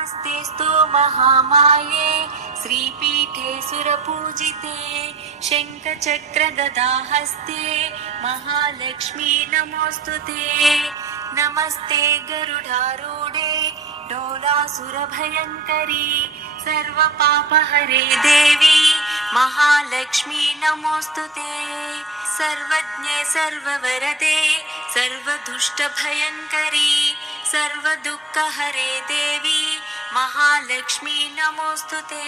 नमस्तेऽस्तु महामाये श्रीपीठे सुरपूजिते शङ्खचक्रगदाहस्ते महालक्ष्मी नमोऽस्तुते। नमस्ते गरुडारूढे डोलासुरभयङ्करी सर्वपापहरे देवी महालक्ष्मी नमोऽस्तुते। सर्वज्ञे सर्ववरदे सर्वदुष्टभयङ्करी सर्वदुःखहरे देवी महालक्ष्मी नमोऽस्तुते।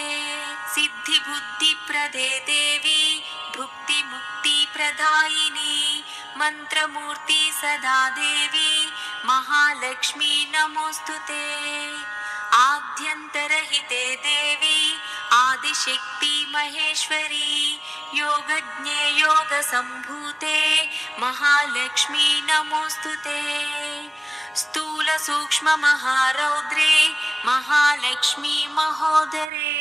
सिद्धिबुद्धिप्रदे देवी भुक्तिमुक्तिप्रदायिनी मन्त्रमूर्ति सदा देवी महालक्ष्मी नमोऽस्तुते। आद्यन्तरहिते देवी आदिशक्ति महेश्वरी योगज्ञे योगसम्भूते महालक्ष्मी नमोऽस्तुते। स्थूल सूक्ष्म महारौद्रे महालक्ष्मी महोदरे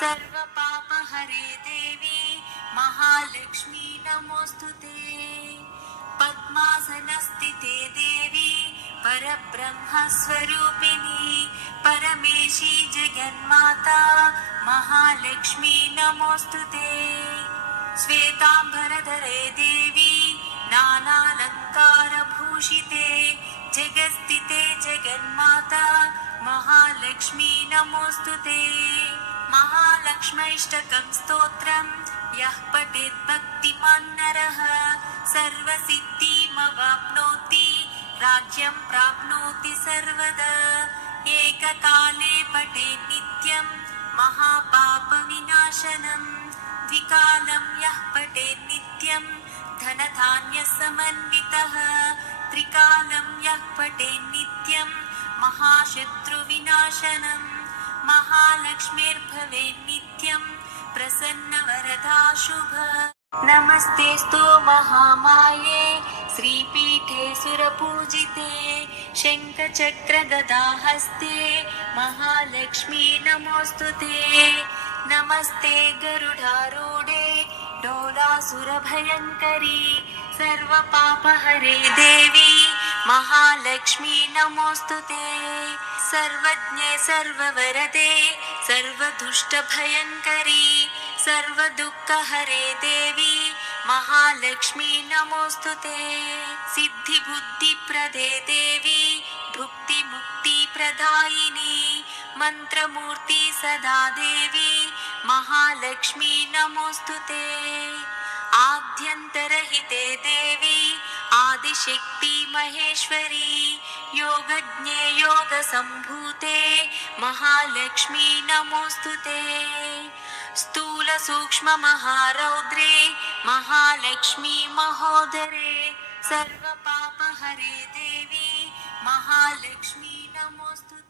सर्वपापहरे देवी महालक्ष्मी नमोऽस्तुते। पद्मासनस्थिते देवी परब्रह्मस्वरूपिणी परमेशी जगन्माता महालक्ष्मी नमोऽस्तुते। श्वेताम्बरधरे देवी नानालङ्कारभूषिते जगत्स्थिते जगन्माता महालक्ष्मी नमोऽस्तुते। महालक्ष्मीष्टकं स्तोत्रं यः पठेत् भक्तिमान् नरः सर्वसिद्धिमवाप्नोति राज्यं प्राप्नोति सर्वदा। एककाले पठेत् नित्यं महापापविनाशनम् द्विकालं यः पठेत् नित्यं धनधान्यसमन्वितः त्रिकालं यः पठेत् नित्यं महाशत्रुविनाशनम् महालक्ष्मीर्भवेत् नित्यं प्रसन्नवरदा शुभ। नमस्तेऽस्तु महामाये श्रीपीठे सुरपूजिते शङ्खचक्रगदाहस्ते महालक्ष्मी नमोऽस्तुते। नमस्ते गरुडारूढे डोलासुरभयङ्करी सर्वपापहरे देवी महालक्ष्मी नमोऽस्तुते। सर्वज्ञे सर्ववरदे सर्वदुष्टभयङ्करी सर्वदुःखहरे देवी महालक्ष्मी नमोऽस्तुते। सिद्धिबुद्धिप्रदे देवी भुक्तिमुक्तिप्रदायिनी मन्त्रमूर्ति सदा देवी महालक्ष्मी नमोऽस्तुते। आद्यन्तरहिते देवी आदिशक्ति महेश्वरी योगज्ञे योगसम्भूते महालक्ष्मी नमोऽस्तुते। स्थूल सूक्ष्म महारौद्रे महालक्ष्मी महोदरे सर्वपापहरे देवी महालक्ष्मी नमोऽस्तुते।